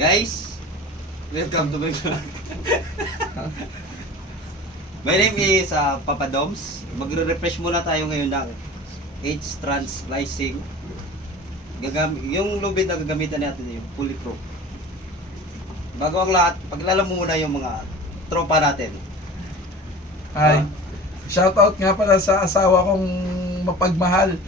Guys, welcome to my vlog. My name is Papa Doms. Magre-refresh muna tayo ngayon ng H-trans slicing. Yung lubid na gagamitan natin yung fully proof. Bago ang lahat, pagkilala mo muna yung mga tropa natin. Hi. Shoutout nga pala sa asawa kong mapagmahal.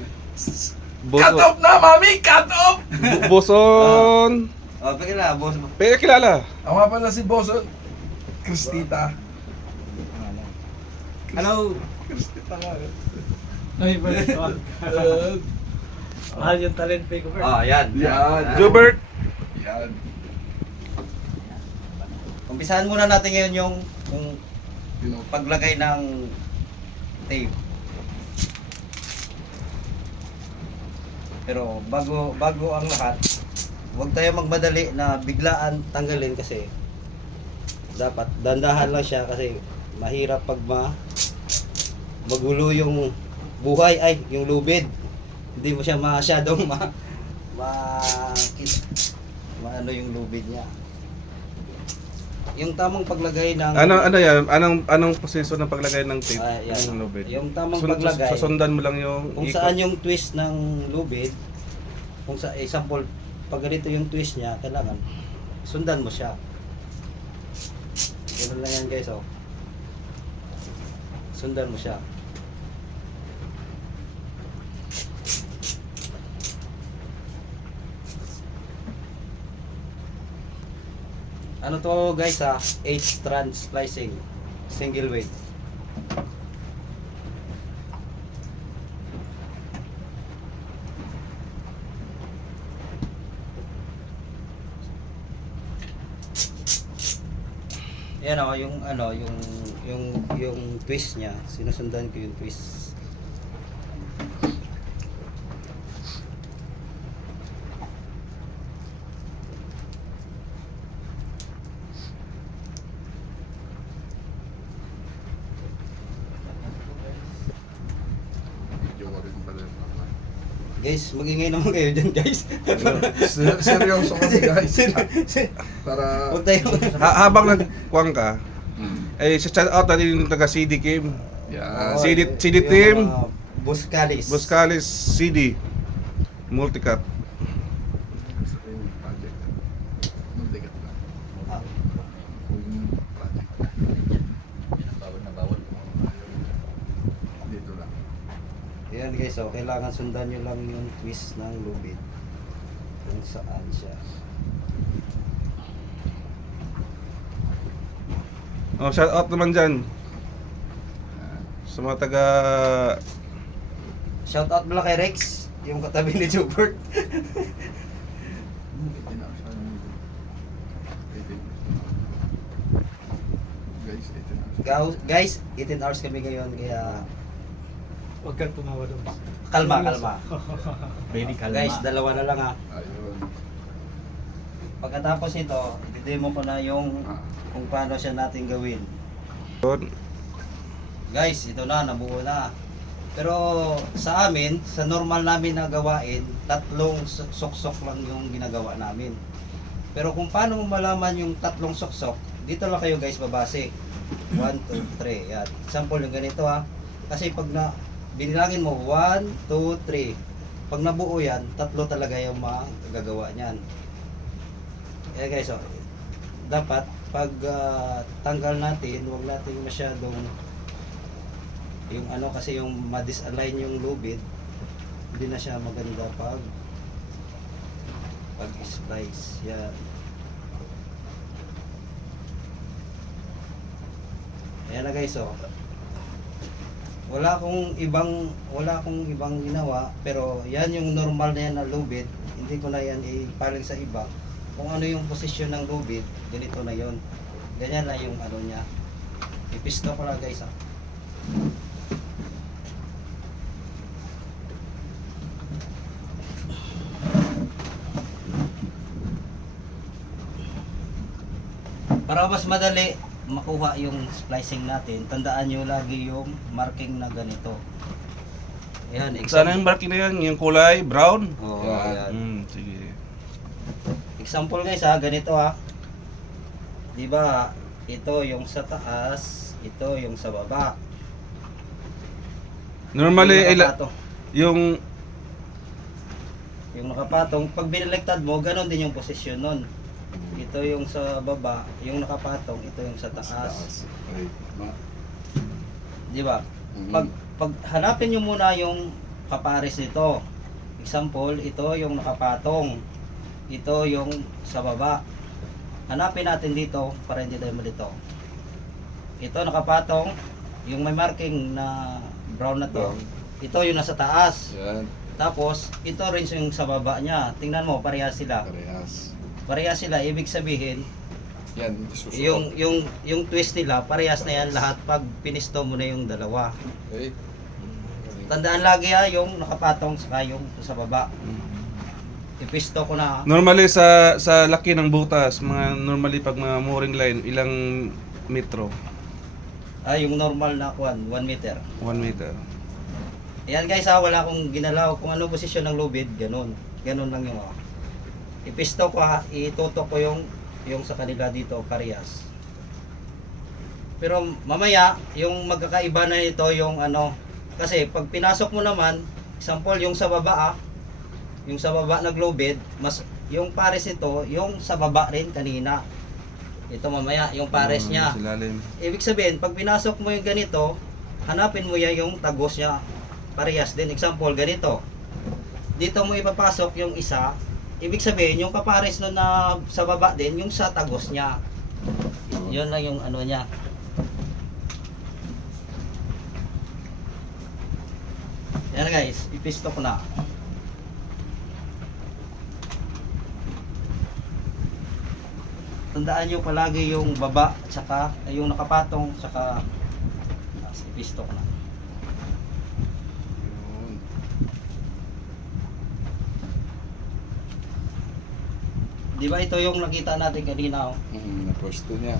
Cut off na, mami! Cut off! Boson! Pakilala, boss mo. Pero kilala. Ako nga pala si Boson. Cristita. Hello! Cristita nga. Ay, ba? Mahal yung talent pay ko, Bert. Yan. Yan. Jobert! Yan. Umpisahan muna natin ngayon yung paglagay ng tape. Pero bago ang lahat, huwag tayo magmadali na biglaan tanggalin kasi dapat dandahan lang siya kasi mahirap pag magulo yung buhay yung lubid. Hindi mo siya masyadong ano yung lubid niya. Yung tamang paglagay ng Ano yan? Anong proseso ng paglagay ng tape? yan. Ng lubid? Yung tamang paglagay. Sasundan mo lang yung Kung saan yung twist ng lubid, kung sa example, pag ganito yung twist niya, kailangan sundan mo siya. Ganun lang yan guys, sundan mo siya. Ano to guys H-trans splicing, single weight. Yan yung twist niya, sinusundan ko yung twist. Guys, magingay naman kayo dyan guys. Seryoso kami guys. Para... Huwag tayo. Habang nagkuwang ka, shout out natin yung taga CD Kim. Yan. CD Yung team. mga Buscalis. Buscalis CD. Multicut. Project. Muntikat na. Ah, Project. Dito lang. Yan guys, kailangan sundan nyo lang yung twist ng lubid. Kung saan siya. Shout out naman dyan. Sa mga taga... Shout out mula kay Rex, yung katabi ni Jobert. Guys, 18 hours kami ngayon kaya Huwag kang tumawa doon. kalma. Very kalma. Guys, dalawa na lang Ayun. Pagkatapos ito, i-demo ko na yung kung paano siya natin gawin. Guys, ito na, nabuo na. Pero sa amin, sa normal namin na gawain, 3 suksok lang yung ginagawa namin. Pero kung paano mo malaman yung 3 suksok, dito lang kayo guys babase. 1, 2, 3. Yan. Example yung ganito Kasi pag binilangin mo 1, 2, 3. Pag nabuo yan, 3 talaga yung magagawa niyan. Kaya guys, dapat pag tanggal natin, huwag natin masyadong yung kasi yung ma-disalign yung lubid, hindi na siya maganda pag splice. Yan. Ayan na guys, wala akong ibang ginawa, pero yan yung normal na yan na lubid. Hindi ko na yan ipaling sa iba. Kung ano yung posisyon ng lubid, ganito na yon. Ganyan na yung niya. Ipisto ko lang guys Para mas madali makuha yung splicing natin, tandaan nyo lagi yung marking na ganito. Ayan, Sana yung marking na yan, yung kulay, brown. Oo, Yan. ayan. Sige. example guys ha, ganito ha. Di ba? Ito yung sa taas, ito yung sa baba. Normally, yung nakapatong, yung yung nakapatong, pag binaliktad mo, ganon din yung posisyon nun. Ito yung sa baba, yung nakapatong, ito yung sa taas. Okay. Di ba? Mhm. Pag hanapin nyo muna yung kapares nito. Example, ito yung nakapatong. Ito yung sa baba. Hanapin natin dito para hindi tayo malito. Ito nakapatong, yung may marking na brown na to. Brown. Ito yung nasa taas. Yan. Tapos, ito rin yung sa baba niya. Tingnan mo, parehas sila. Parehas. Parehas sila, ibig sabihin, Yan. Susunod. yung twist nila, parehas na yan lahat pag pinisto mo na yung dalawa. Okay. Tandaan lagi yung nakapatong saka yung sa baba. Ipisto ko na. normally sa laki ng butas, mga normally pag mga mooring line, ilang metro? Yung normal na 1 meter. 1 meter. Ayan guys wala akong ginalaw. Kung ano posisyon ng lubid, ganun. Ganun lang yung ipisto ko itutok ko yung sa kanila dito, parehas. Pero mamaya, yung magkakaiba na ito, yung kasi pag pinasok mo naman, example, yung sa baba yung sa baba na lubid, mas, yung pares nito, yung sa baba rin kanina. Ito mamaya, yung pares niya. Silalim. Ibig sabihin, pag pinasok mo yung ganito, hanapin mo yan yung tagos niya. Parehas din. Example, ganito. Dito mo ipapasok yung isa. Ibig sabihin, yung kapares nun na sa baba din, yung sa tagos niya. Yun lang yung ano niya. Yan guys, ipisto ko na. Tandaan nyo palagi yung baba, at saka yung nakapatong, saka ipisto ko na. Yun. Di ba ito yung nakita natin kanina? Napwesto niya.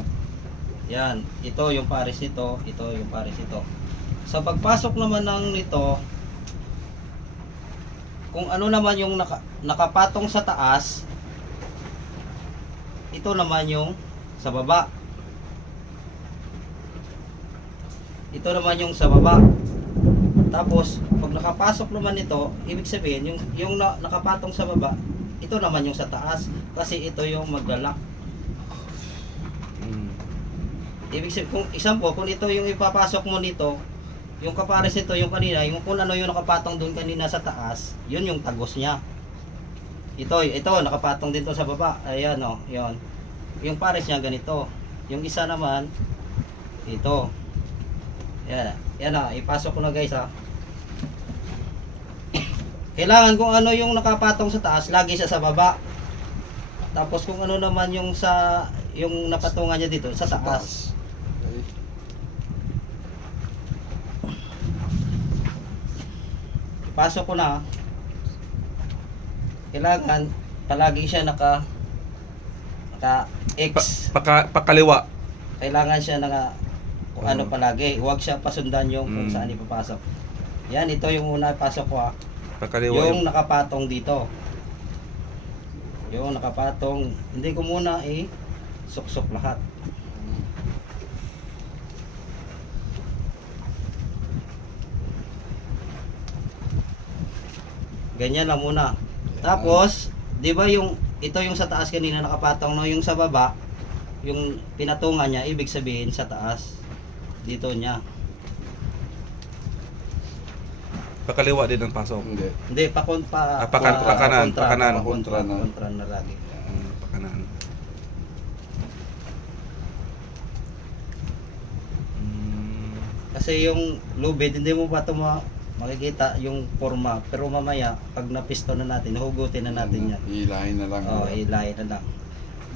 Yan, ito yung pares nito, ito yung pares nito. Sa pagpasok naman ng nito, kung ano naman yung nakapatong sa taas, ito naman yung sa baba. Ito naman yung sa baba. Tapos, pag nakapasok naman ito, ibig sabihin, yung nakapatong sa baba, ito naman yung sa taas. Kasi ito yung maglalak. Ibig sabihin, kung example, kung ito yung ipapasok mo nito, yung kapares nito, yung kanina, yung kung ano yung nakapatong doon kanina sa taas, yun yung tagos niya. Ito nakapatong dito sa baba. Ayan yun. Yung pares niya ganito. Yung isa naman, ito. Yan ipasok ko na guys Kailangan kung ano yung nakapatong sa taas, lagi siya sa baba. Tapos kung ano naman yung napatungan niya dito, sa taas. Okay. Pasok ko na. Kailangan palagi siya naka X. Pakaliwa. Kailangan siya kung ano palagi. Huwag siya pasundan yung kung saan ipapasok. Yan, ito yung una pasok ko Pakaliwa. Yung nakapatong dito. Yung nakapatong, hindi ko muna suksok lahat. Ganyan lang muna. Tapos, 'di ba ito yung sa taas kanina nakapatong yung sa baba, yung pinatungan niya, ibig sabihin sa taas. Dito niya. Pakaliwa din ang pasok. Hindi. Hindi Pakanan. Kontra na. Kontra na lagi. Pakanan. Kasi yung lubid, hindi mo pa ito makikita yung forma. Pero mamaya, pag napisto na natin, hugutin na natin yan. Hilahin na lang. Oo, ilayin na lang.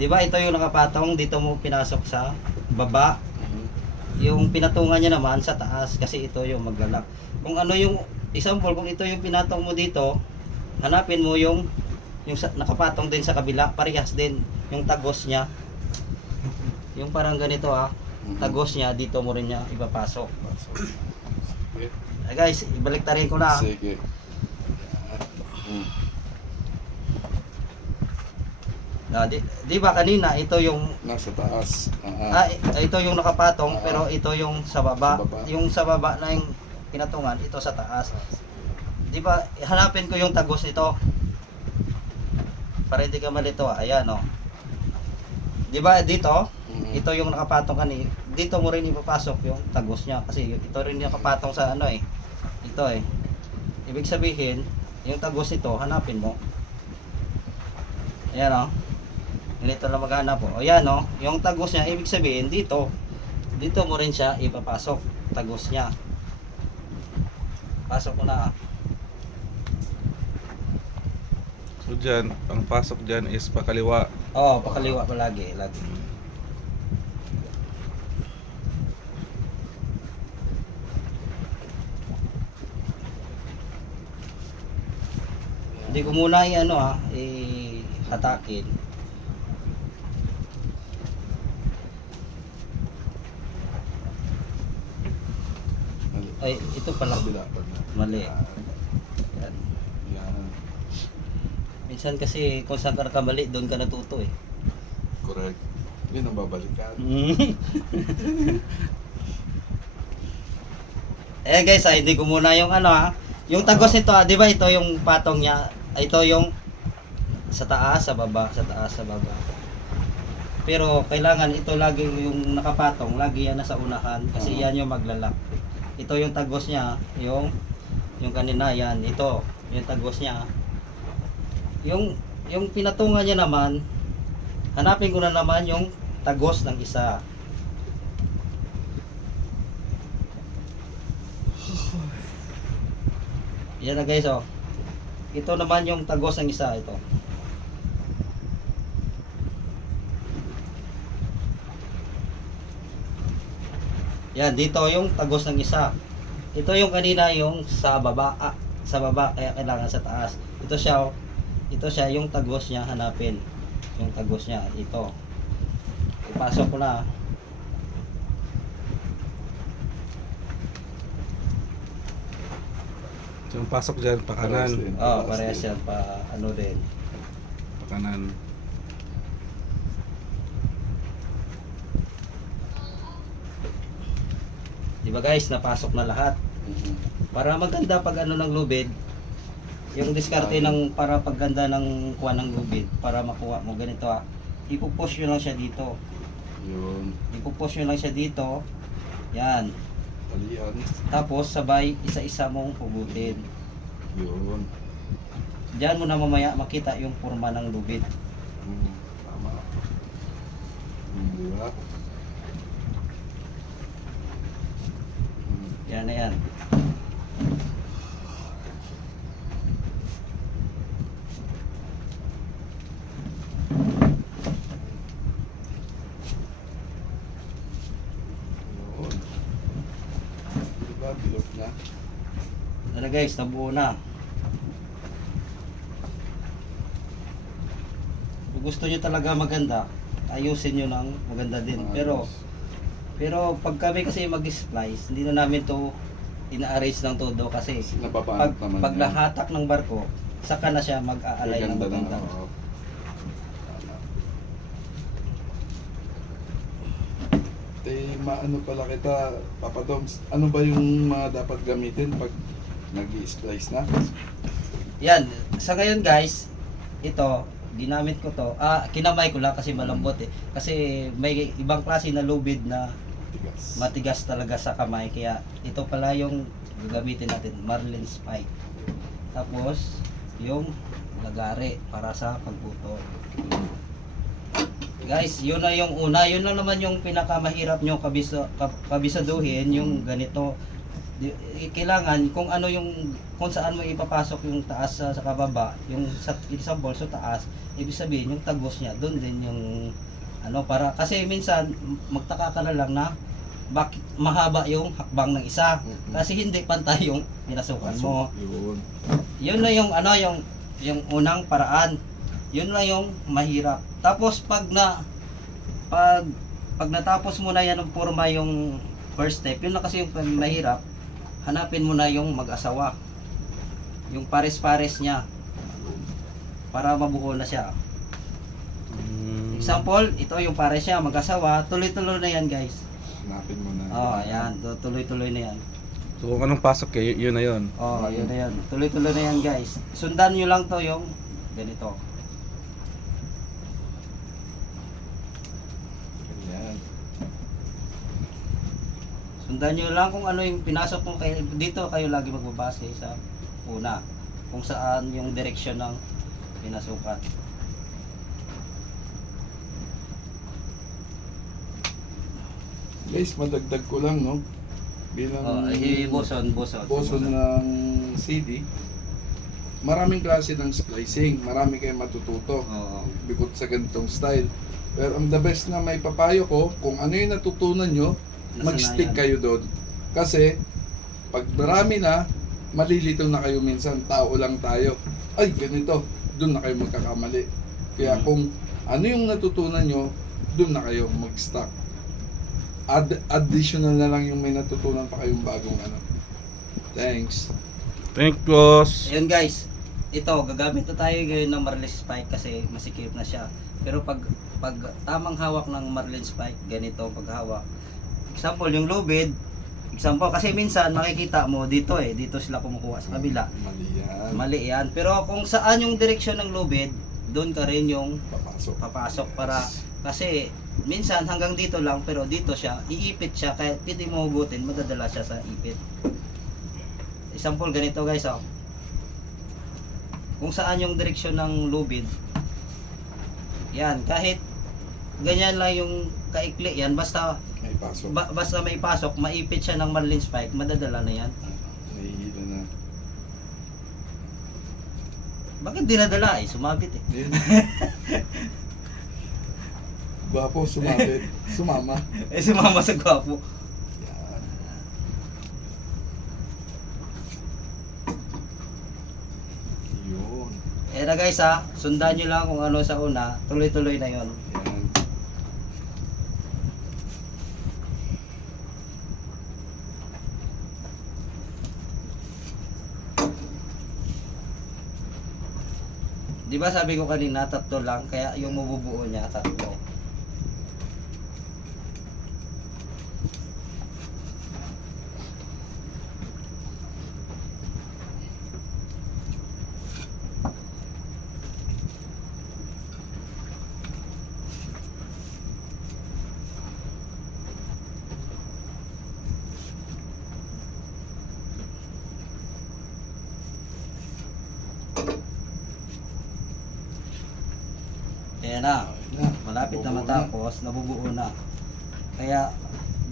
Di ba ito yung nakapatong, dito mo pinasok sa baba. Yung pinatungan niya naman sa taas, kasi ito yung maglalak. Kung ano yung, example, kung ito yung pinatong mo dito, hanapin mo yung nakapatong din sa kabila, parehas din. Yung tagos niya. Yung parang ganito tagos niya, dito mo rin niya ipapasok. Okay. Guys, ibaliktarin ko na. Sige. Di ba kanina ito yung Nasa taas. ito yung nakapatong pero ito yung sa baba. Sa baba. Yung sa baba na yung pinatungan, ito sa taas. Di ba hanapin ko yung tagos nito. Para hindi ka malito. Ayan oh. Di ba dito? Ito yung nakapatong kanina. Dito mo rin ipapasok yung tagos niya kasi ito rin yung nakapatong sa ano eh. Ito eh. Ibig sabihin, yung tagos nito, hanapin mo. Ayan oh. Ganito lang maghanap po. O yan oh. Yung tagos niya, ibig sabihin dito. Dito mo rin siya ipapasok. Tagos niya. Pasok ko na. So dyan, ang pasok dyan is pakaliwa. Oo, pakaliwa palagi. Lagi. Hindi ko muna i-ano hatakin. Ay, ito pala. Kabila pa na. Mali. Yan. Yan. Yan. Minsan kasi kung saan ka nakamali, doon ka natuto eh. Correct. Yun ang babalikan. Eh guys, hindi ko muna yung yung tagos nito, di ba ito yung patong niya, ito yung sa taas, sa baba, sa taas, sa baba. Pero kailangan ito lagi yung nakapatong, lagi yan nasa unahan kasi yan yung maglalak. Ito yung tagos niya, yung kanina yan, ito, yung tagos niya. Yung pinatungan niya naman, hanapin ko na naman yung tagos ng isa. Yan na guys oh. Ito naman yung tagos ng isa ito. Yan dito yung tagos ng isa. Ito yung kanina yung sa baba, sa baba kaya kailangan sa taas. Ito siya oh. Ito siya yung tagos niya, hanapin. Yung tagos niya ito. Ipasok ko na. So yung pasok dyan, pakanan. Oh, parehas yan pa ano din. Pakanan. Di ba guys, napasok na lahat. Para maganda pag ano ng lubid, yung diskarte ng para pagganda ng kuha ng lubid, para makuha mo ganito ipupush nyo lang siya dito. Yun. Ipupush nyo lang siya dito. Yan. Talian. Tapos sabay isa-isa mong hugutin. Yun. Diyan mo na mamaya makita yung forma ng lubid. Tama. Di ba? Yan na yan. Yun. Di ba? Bilog na. Ano guys, nabuo na. Kung gusto nyo talaga maganda, ayusin nyo ng maganda din. Pero pag kami kasi mag-splice, hindi na namin to ina-arrange ng todo kasi Napapaanot naman pag yan. nahatak ng barko, saka na siya mag-aalay ng Gaganda maganda. oo. Tama. Maano pala kita, Papa Doms, ano ba yung mga dapat gamitin pag nag-i-splice na? Yan, sa ngayon guys, ito, ginamit ko to. Kinamay ko lang kasi malambot eh. Kasi may ibang klase na lubid na Tigas. matigas talaga sa kamay. Kaya ito pala yung gagamitin natin, marlin spike. Tapos, yung lagari para sa pagputol. Guys, yun na yung una. Yun na naman yung pinakamahirap nyo kabisaduhin, yung ganito. Kailangan kung ano yung kung saan mo ipapasok yung taas sa kababa, yung sa isang bolso taas, ibig sabihin yung tagos niya doon din yung ano para kasi minsan magtaka ka na lang na bakit mahaba yung hakbang ng isa kasi hindi pantay yung pinasukan mo. Yun. Yun na yung ano yung unang paraan. Yun na yung mahirap. Tapos pag natapos mo na yan ng forma yung first step, yun na kasi yung mahirap. Hanapin mo na yung mag-asawa. Yung pares-pares niya. Para mabuo na siya. Example, ito yung pares siya, mag-asawa, tuloy-tuloy na yan guys. Hanapin mo na. Oh, ayan, tuloy-tuloy na yan. So kung anong pasok kayo, yun na yun. Oh, yun na yan. Tuloy-tuloy na yan guys. Sundan nyo lang to yung ganito. Ayan. Sundan nyo lang kung ano yung pinasok mo kayo. Dito kayo lagi magbabase sa una. Kung saan yung direksyon ng pinasukan. Guys, madagdag ko lang, no? Bilang Oh, boson. boson ng CD, maraming klase ng splicing. Marami kayong matututo Oo. bukod sa ganitong style. Pero ang the best na may papayo ko, kung ano yung natutunan nyo, mag-stick kayo doon. Kasi, pag marami na, malilito na kayo minsan. Tao lang tayo. Ay, ganito. Doon na kayo magkakamali. Kaya kung ano yung natutunan nyo, doon na kayo mag-stock. Additional na lang yung may natutunan pa kayong bagong ano. Thanks. Thank you, boss. Ayun guys, ito gagamit na tayo ngayon ng Marlin Spike kasi masikip na siya. Pero pag tamang hawak ng Marlin Spike, ganito pag hawak. Example, yung lubid, example, kasi minsan makikita mo dito dito sila kumukuha sa kabila. Mali yan. Mali yan. Pero kung saan yung direksyon ng lubid, doon ka rin yung papasok para kasi minsan hanggang dito lang pero dito siya, iipit siya kaya pwede mo hugutin, madadala siya sa ipit. Example ganito guys, oh. Kung saan yung direksyon ng lubid, yan, kahit ganyan lang yung kaikli yan, basta May pasok. basta may pasok, maipit siya ng Marlin Spike, madadala na yan. Nahihila na. Bakit dinadala sumabit Yan. Gwapo, sumabit. Sumama. Sumama sa gwapo. Yan. Yun. Na guys sundan nyo lang kung ano sa una, tuloy-tuloy na yon. Yan. Di ba sabi ko kanina tatlo lang, kaya yung mabubuo niya tatlo. Ayan na, malapit na matapos, nabubuo na. Kaya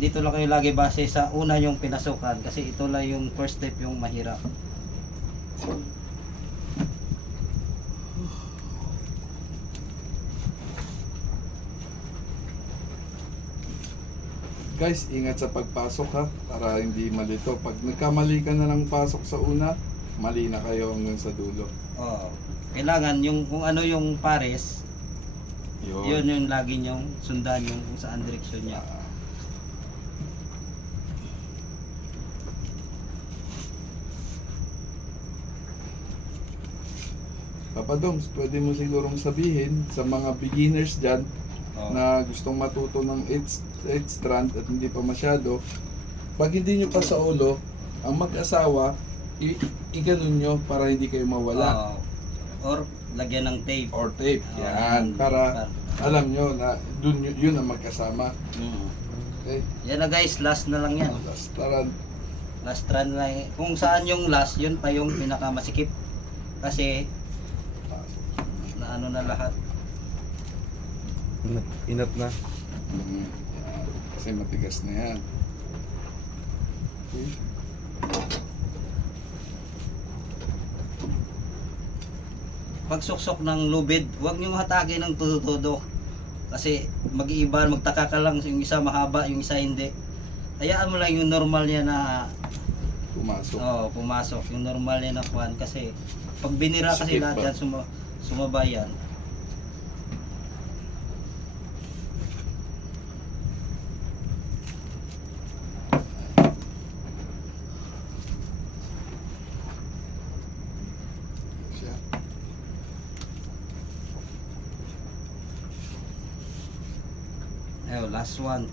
dito lang kayo lagi base sa una yung pinasukan kasi ito lang yung first step yung mahirap. Guys, ingat sa pagpasok ha, para hindi malito. Pag nagkamali ka na ng pasok sa una, mali na kayo hanggang sa dulo. Oh, kailangan yung kung ano yung pares, yun yung lagi nyong sundan yung kung saan direksyon niya. Papa Doms, pwede mo sigurong sabihin sa mga beginners dyan Oh. na gustong matuto ng 8 strand at hindi pa masyado, pag hindi nyo pa sa ulo, ang mag-asawa, iganon nyo para hindi kayo mawala. Oh. Or lagyan ng tape. Or tape, Oh, yan. Para alam nyo na yun ang magkasama. Mm. Okay? Yan na guys, last na lang yan. Last strand. Last run na kung saan yung last, yun pa yung pinakamasikip. Kasi na ano na lahat. Inat na. Yan. Kasi matigas na yan. Okay. Pagsuksok ng lubid, huwag niyong hatagin ng todo-todo. Kasi mag-iiba, magtaka ka lang yung isa mahaba, yung isa hindi. Hayaan mo lang yung normal niya na Pumasok. pumasok. Yung normal niya na kuhan kasi pag binira kasi Skip lahat ba? yan sumabay yan. Siya. Ayun, last one.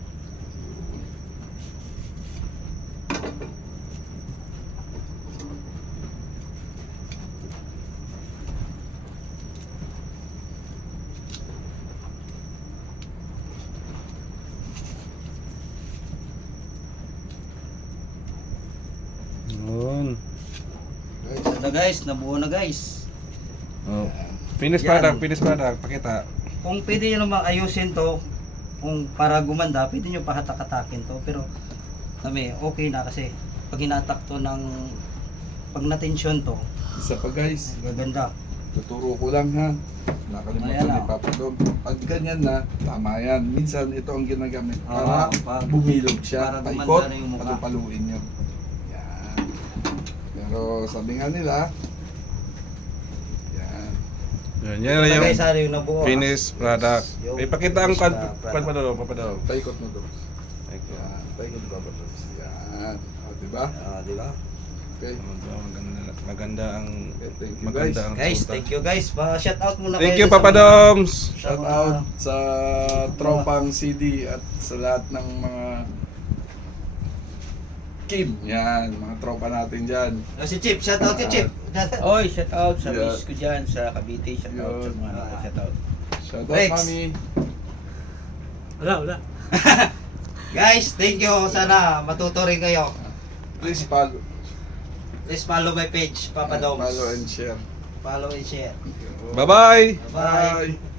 Yun. Guys, Ito na guys, nabuo na guys. Oh. Finish Yan. product, pakita. Kung pwede nyo naman ayusin to, kung para gumanda, pwede nyo pahatak-hatakin to. Pero kami, okay na kasi pag hinatak to ng, pag natensyon to, isa pa guys, gaganda. tuturo ko lang ha. Nakalimutan Ayan, ni Papa Dom. Pag ganyan na, tama yan. Minsan ito ang ginagamit Oo, para para- bumilog siya. para gumanda Paikot, na yung mukha. palupaluin nyo. Yan. Pero sabi nga nila, yan. Yan, Ito yan na yung guys, ano yung nabuo. finished product. Yung Ipakita ang finished product. Papadalo. Paikot mo doon. Yan. Paikot mo Papa Dom. Yan. O, diba? Ah, di ba? Okay. Maganda ang Okay, thank you maganda guys. ang Guys, resulta. thank you guys. Pa-shout out muna Thank kayo you sa Papa mga- Doms. Shout out sa tropang CD at sa lahat ng mga Kim. Yan, mga tropa natin dyan. Oh, si Chip, shout out si Chip. Oy, shout out sa Yeah. miss ko dyan sa Cavite. Shout out sa Yun. mga anak ko. Shout out. Shout out, Rex. Mami. Wala. Guys, thank you. Sana matuto rin kayo. Please follow. Please follow my page, Papa Doms. Follow and share. Follow and share. Bye-bye. Bye. Bye.